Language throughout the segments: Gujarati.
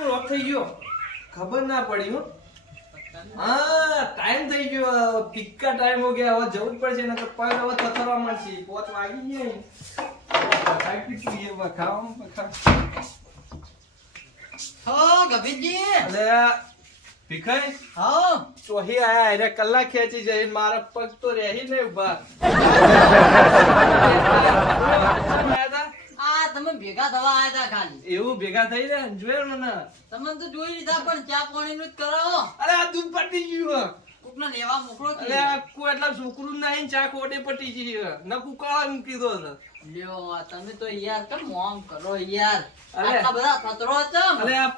કેમ લોક થઈ ગયો ખબર ના પડી હો હા ટાઈમ થઈ ગયો પિક્કા ટાઈમ હો ગયા હવે જવું જ પડશે ને તો પગ હવે થથરવા મળશે 5 વાગી ગયા થાકી છીએ બખામ હો ગભીજી અલે ભીખાઈ હા ચોહી આયા અરે કલાક ખેંચી જઈ મારા પગ તો રહી નહીં ઉભા આ તમે ભેગા થવા આયા તા ખાલી એવું ભેગા થઈ ને જોયે મને તમે તો જોઈ લીધા પણ ચા પાણી નું જ કરાવો અરે આ દૂધ પટી ગયું કોકને લેવા મોકલો કે અલે આ કોઈ એટલા છોકરું નહીં ચા કોડે પટી ગઈ ન કુકાળા મૂકી દો લ્યો આ તમે તો યાર કેમ મોમ કરો યાર અરે. આટલા બધા ખતરો ચમ અલે આ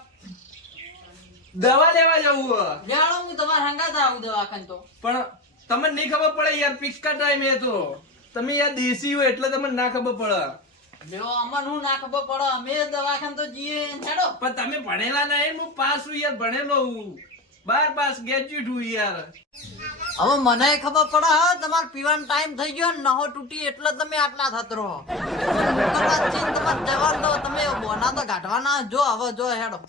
દવા લેવા જવું લેવાડો હું તમારા હંગાત આવું દવાખાન તો પણ તમને નહીં ખબર પડે યાર પિક્કા ટાઈમ એ તો તમે યાર દેશી હોય એટલે તમને ના ખબર પડે લ્યો અમન હું ના ખબર પડે અમે દવાખાન તો જીએ હેડો પણ તમે ભણેલા નહીં હું પાસ હું યાર ભણેલો હું 12 પાસ ગ્રેજ્યુએટ હું યાર હવે મને ખબર પડે હા તમાર પીવાનો ટાઈમ થઈ ગયો ને નહો તૂટી એટલે તમે આટલા થતરો તમાર જવાન તો તમે બોના તો કાઢવાના જો હવે જો હેડો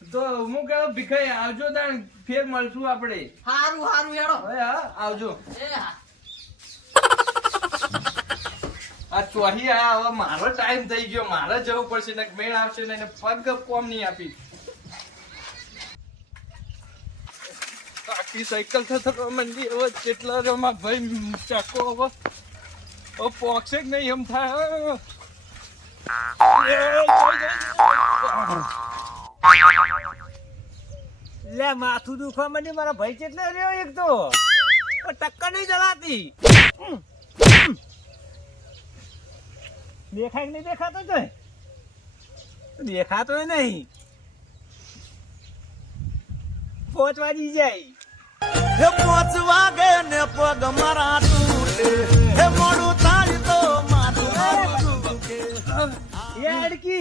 તો હું કહું ભીખાઈ આવજો તાણ ફેર મળશું આપણે હારું હારું હેડો હવે હા આવજો એ હા આ ચોહી આયા હવે મારો ટાઈમ થઈ ગયો મારે જવું પડશે ને મેળ આવશે ને એને પગ કોમ નહીં આપી આખી સાયકલ થતો મંડી હવે જેટલા રમા ભાઈ ચાકો હવે પોક્ષે જ નહીં એમ થાય લે માથું દુખવા માંડી મારા ભાઈ કેટલો રહ્યો એક તો ટક્કર નહીં જલાતી દેખાય કે નહીં દેખાતો તો દેખાતો નહીં 5 વાગી જાય હે 5 વાગે ને પગ મારા તૂટે હે મોડું થાય તો માથું તૂટે હેડકી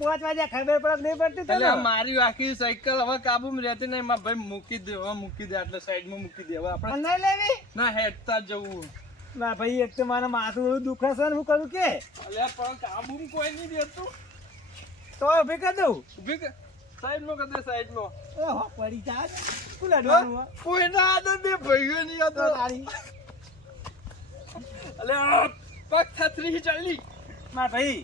5 વાગ્યા ખબર પડે નહીં પડતી એટલે તને મારી આખી સાયકલ હવે કાબુમાં રહેતી નહીં મારા ભાઈ મૂકી દે હવે મૂકી દે એટલે સાઈડમાં મૂકી દે હવે આપણે નહીં લેવી ના હેડતા જવું ના ભાઈ એક તો મારા માથું એવું દુખે છે ને હું કરું કે અલ્યા પણ કાબુમાં કોઈ નહીં દેતું તો ઉભી કરી દઉં ઉભી કર સાઈડમાં કર દે સાઈડમાં ઓહો પડી જા તું લડવાનું હો. કોઈ ના આદત બે ભાઈઓ નહીં તો આદત તારી અલ્યા પગ થથરી ચાલી માર ભાઈ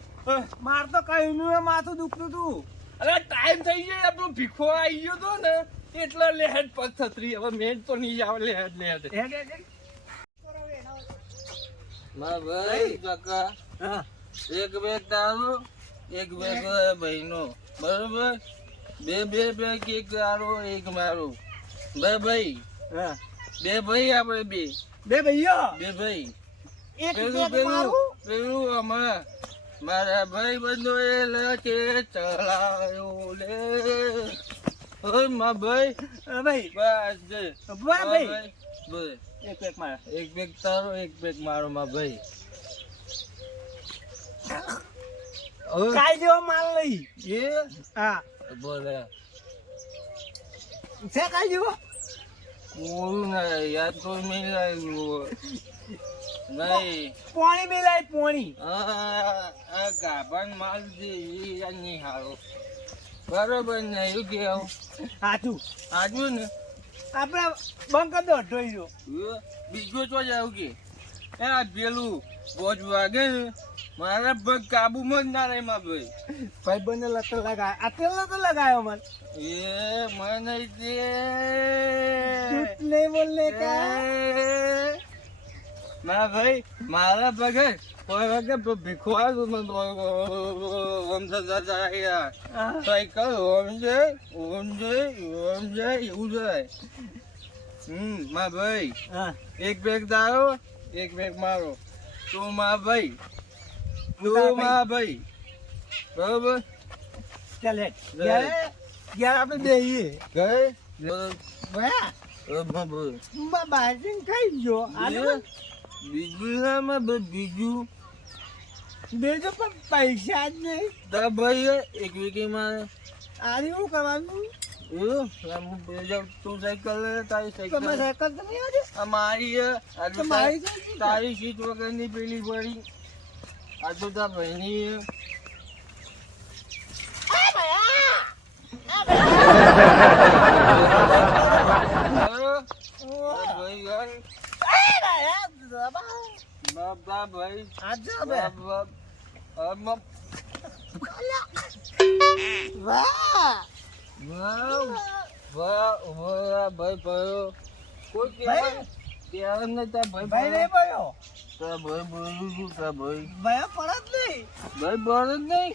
માર તો કઈ નું માથું દુખતું તું અલ્યા ટાઈમ થઈ ગયો આપણો ભીખો આવી ગયો તો ને એટલે લેહેડ પગ થથરી હવે મેન તો નહીં આવે લેહેડ હેડ હેડ મારા ભાઈ કાકા હા એક બેગ તારો એક બેગ ભાઈનો બરોબર બે બેગ એક તારો એક મારો ભાઈ હા બે ભાઈ આપણે બે ભાઈઓ ભાઈ એક પેલું પેક પેલું મારું પેલું અમારા મારા ભાઈ બંધો એ લચે ચલાયો લે ઓય મા ભાઈ ભાઈ બસ દે વાહ ભાઈ બસ એક પેક માર એક બેગ તારો એક બેગ મારો મા ભાઈ કાઈ જેવો માલ લઈ એ હા બોલે છે કાઈ જેવો કોણ યાદ તો મિલાય નહીં પાણી મિલાય પાણી આ ગાભાન માલ જે ઈ નહીં હારો બરોબર ને એવું કેવું સાચું આજુ ને આપણે બંકર દો ઢોઈ જો બીજો તો જ આવું કે આ પેલું બોજ વાગે ને મારા પગ કાબુમાં જ ના રહે માં ભાઈ ભાઈ બંને લત લગાય આ તેલ તો લગાયો મન એ મને તે झूठ नहीं बोलने का ના ભાઈ મારા પગે કોઈ વખત ભીખવા સાયકલ ઓમ જાય એવું જાય મા ભાઈ हाँ એક બેગ તારો એક બેગ મારો તું મા ભાઈ બરોબર चल हेड यार આપણે બેહીએ ગઈ ભયા મા ભાઈ બાજુ ખાઈ જો આને બીજું ના મા ભાઈ બીજું બેજો પણ પૈસા જ નહીં તા ભાઈ એક વીકીમાં આને શું કરવાનું તું સાયકલ લે તારી તમે સાયકલ સાયકલ તો નહીં આજે આ મારી હે. આ તો તમારી તારી- છે? તારી સીટ વગરની પેલી પડી આ તો તાર ભાઈની હે. આ ભયા ભાઈ યાર બાબા ભાઈ આજા બે બાબા વાહ વાહ વાહ વાહ ભાઈ ભાઈ કોઈ કહેવાય ત્યારે ને તા ભાઈ ભાઈ નહીં ભાઈઓ તા ભાઈ બોલું છું તા ભાઈ ભાઈ પડત નહીં ભાઈ બોલ જ નહીં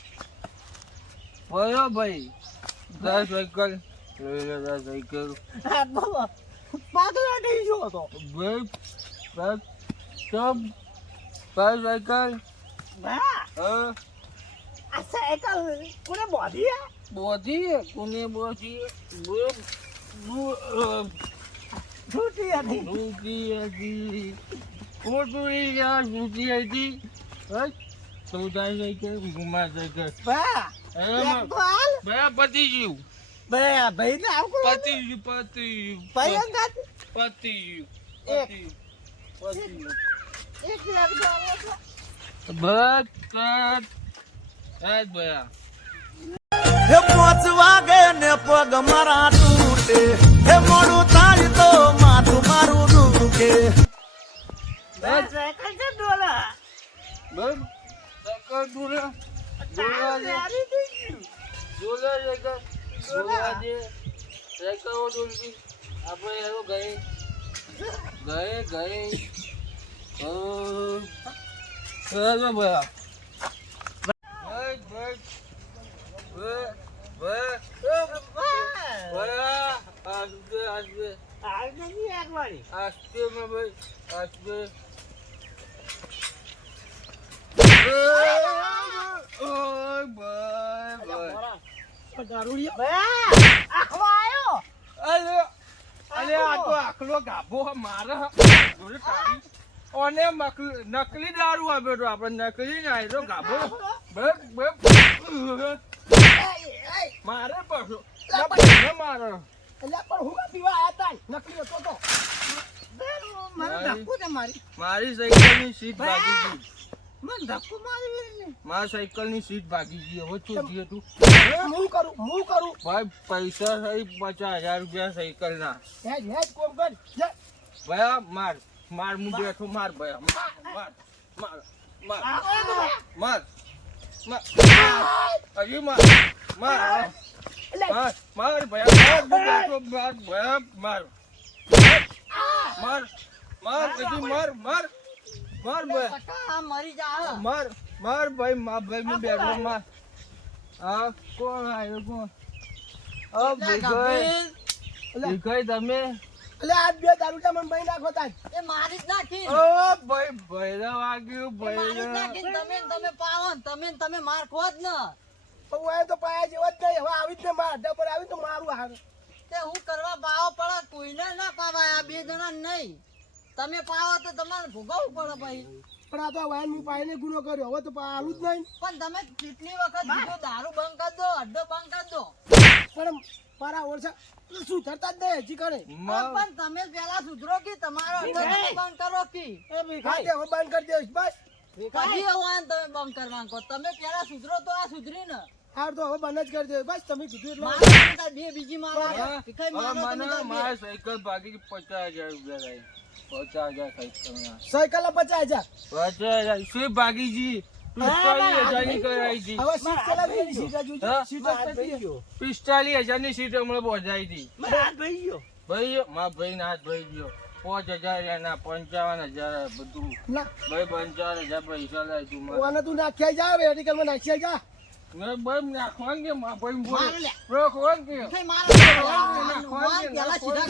ભાઈ ભાઈ દસ સાયકલ દસ સાયકલ આ તો પાગલા નહીં છો તો ભાઈ બસ સબ ભાઈ સાયકલ વાહ હા આ સાયકલ કોને બોધી હે બોધી કોને બોધી છૂટી હતી રૂકી હતી કોટુરી યાર રૂકી હતી બસ સૌદા સાયકલ ગુમા સાયકલ વાહ એમાં એક તો હાલ ભાઈ પતી ગયું ભાઈ ને આવ કરો પતી ગયું ભાઈ અંગાત પતી એક. ગયું એક લાખ દો બસ કર આજ ભયા હે 5 વાગે ને પગ મારા તૂટે હે મોડું થાય તો માથું મારું દુખે સાયકલ છે ડોલા બસ સાયકલ દૂરા દૂરા જે દૂરા સાયકલ દૂરા જે સાયકલ દૂરથી આપણે એવો ગયે ચાલો ભયા બસ ભયા આસ્તે હાલ નહીં એક વાળી આસ્તે માં ભાઈ આસ્તે ઓય ભાઈ દારૂડિયો ભાઈ આખો આયો અરે અરે આ તો આખલો ગાભો મારે જોડે કાઢી ઓને નકલી દારૂ આપ્યો તો આપણે નકલી ના આવ્યો ગાભો બસ મારે પાછો મારે એટલે પણ હું પીવા આયા તા નકલી હતો તો મને ધક્કો દે મારી મારી સાયકલની સીટ ભાગી ગઈ મને ધક્કો મારી મારી સાયકલની સીટ ભાગી ગઈ હવે શું થયું તું હું કરું ભાઈ પૈસા થઈ 50,000 રૂપિયા સાયકલ ના હેજ કોમ કર જા ભયા માર હું બેઠો માર ભયા માર હજી માર ભયા હું બેઠો માર હજી માર ભયા મરી જા માર ભાઈ હું બેઠો માર હા કોણ આવ્યો કોણ ભીખાઈ તમે એટલે આ બે દારૂટા મને બઈ નાખો તાજ એ મારી જ નાખી ઓ ભાઈ ભૈરા વાગ્યું મારી જ ભૈરા નાખી તમે પાવો ને તમે માર ખો જ ને હું આયો તો પાયા જેવો જ નહીં હવે આવી જ ને મારા અડ્ડા પર આવી તો મારું હાર તે હું કરવા પાવો પડે કોઈને ના પાવાય આ બે જણા નહીં તમે પાવો તો તમારે ભોગવવું પડે ભાઈ પણ આ તો વાયન હું પાઈને ગુનો કર્યો હવે તો આલું જ નહીં પણ તમે કેટલી વખત કીધું દારૂ બંધ કરી દો અડ્ડો બંધ કરી દો પણ મારા ઓરસા શું થતા જ નહીં હજી કરે પણ તમે પેલા સુધરો કે તમારો અડ્ડો તમે બંધ કરો કે ખાતે હવે બંધ કરી દેશ બસ કદી હોવાન તમે બંધ કરવાનું કહો તમે પેલા સુધરો તો આ સુધરી ને હાર તો હવે બંધ જ કરી દે બસ તમે કીધું એટલે મારો તમે તાર બે બીજી મારો ભીખાઈ મારો તમે તાર બે. મારા સાયકલ ભાગી 50,000 રૂપિયા 50,000 સાયકલ ના સાયકલ 50,000 50,000 શું ભાગી જી 45,000 ની કરાઈ જી હવે સીટ ચલાવી સીટ હા? હજુ સીટ જ પડી 45,000 ની સીટ હમણાં પહોંચાઈ હતી હાથ ભાઈ ગયો ભાઈ મારા ભાઈ ના હાથ ભાઈ ગયો 5,000 ના 55,000 બધું ના ભાઈ 55,000 પૈસા લાય તું મારે ઓને તું નાખ્યા જા મેડિકલ માં નાખ્યા જા મેં ભાઈ નાખવાનું કે મારા ભાઈ બોલે મારો લે. નાખવાનું કે ભીખાઈ મારો પેલા સીધા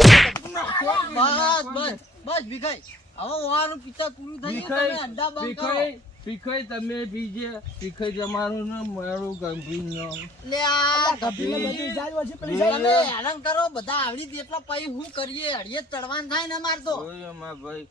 બસ ભીખાઈ હવે ઓવાનું પિતા પૂરું થઈ ગયું તમે અડ્ડા બંધ કરો ભીખાઈ તમે બીજે ભીખાઈ તમારું ને મારું ગંભીર નામ લે આ ગભીને ગભી. બધી જાય પછી પેલી બે- જાય તમે હેરાન કરો બધા આવડી દે એટલા પૈ હું કરીએ હળીએ ચડવાન થાય ને અમાર તો ઓય મારા ભાઈ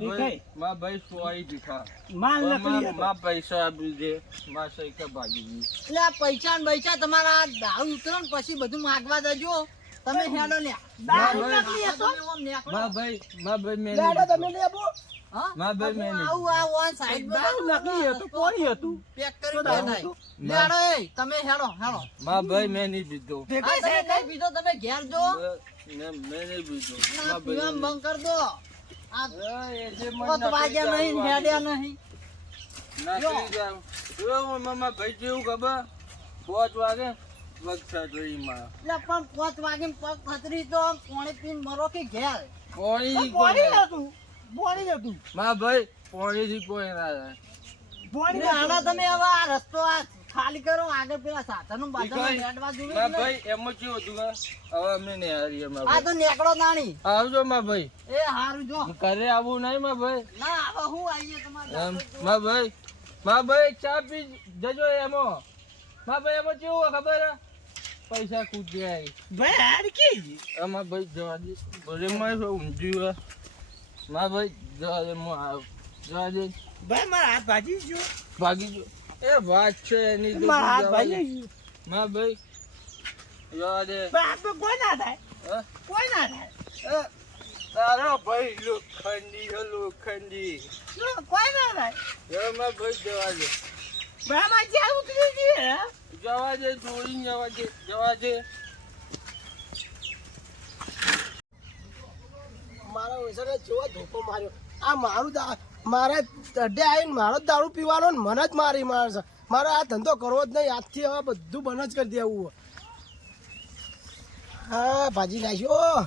ભીખાઈ. મારા ભાઈ સોરી ભીખા માલ નકલી હતો. મારા પૈસા આપી દે મારા સાયકલ ભાગી ગઈ એટલે આ પૈસા ને પૈસા તમારા દારૂ ઉતરો ને પછી બધું માગવા દેજો તમે હેડો લ્યા દારૂ ભાઈ. નકલી હતો. તમે ઓમ નેકળો. માં ભાઈ મેં લેડો નહીં તમે લેબો. હા? માં ભાઈ મેં નહીં આવું આ ઓન સાઈડ દારૂ નકલી હતું, કોરી હતું. પેક કરી તો દે દારૂ નહીં. હતું. લેડો એ તમે હેડો હેડો માં ભાઈ મેં નહીં પીધો ભેગો આ તમે થાય કઈ પીધો તમે ઘેર જો મેં નહીં પીધો ના માં પીવા ભાઈ બંધ કર દો આ એ જે મને પોત વાગ્યા નહીં ને હેડ્યા નહીં નકલી દારૂ. જો મામા ભાઈ જેવું ખબર 5 વાગે વખતરીમાં એટલે પણ 5 વાગે પગ ખતરી તો પાણી પીને મરો કે ઘેર પોણી કોરી હતું. બોણી હતું. માં ભાઈ પોણીથી કોઈ ના થાય. બોણી એટલે આના હતું. તમે હવે આ રસ્તો આ ખાલી કરો આગળ પેલા સાધનો બાધનો ઈ કઈ? હેડવા જોવે માં ને. ભાઈ એમાં કેવું હતું કે હવે અમે નહીં હારીએ માં આ ભાઈ. તો નેકળો નાણી આવજો માં ભાઈ એ હારું જો ઘરે આવું નહીં માં ભાઈ ના હવે હું આવીએ તમારે એમ માં ભાઈ ચા પી જજો એમાં માં ભાઈ એમાં કેવું હોય ખબર હે? પૈસા કૂટ્યા ભાઈ હાર કી. એમાં ભાઈ જવા દે ભલે માં ઊંધ્યું હે માં ભાઈ જવા દે હું આવ જવા દે ભાઈ મારા હાથ ભાજી ગયો. ભાગી ગયો એ વાત છે એની તો મારા હાથ જવા દે. ભાજી ગયો. માં ભાઈ જવા દે ભાઈ હાથમાં કોઈ ના થાય. હે? કોઈ ના થાય. તારો ભાઈ લોખંડી હે લોખંડી કોઈ ના થાય. એમાં ભાઈ જવા દે ભાઈ આમાં જ્યાં ઉતરી ગઈ, હે? જવા દે જોડીને જવા દે મારા ઓછાને જેવો ધોકો માર્યો આ મારા અડ્ડે આવીને મારો જ દારૂ પીવાનો ને મને જ મારી મારશે મારે આ ધંધો કરવો જ નહીં આજથી હવે બધું બંધ જ કરી દેવું હા ભાજી નાખ્યો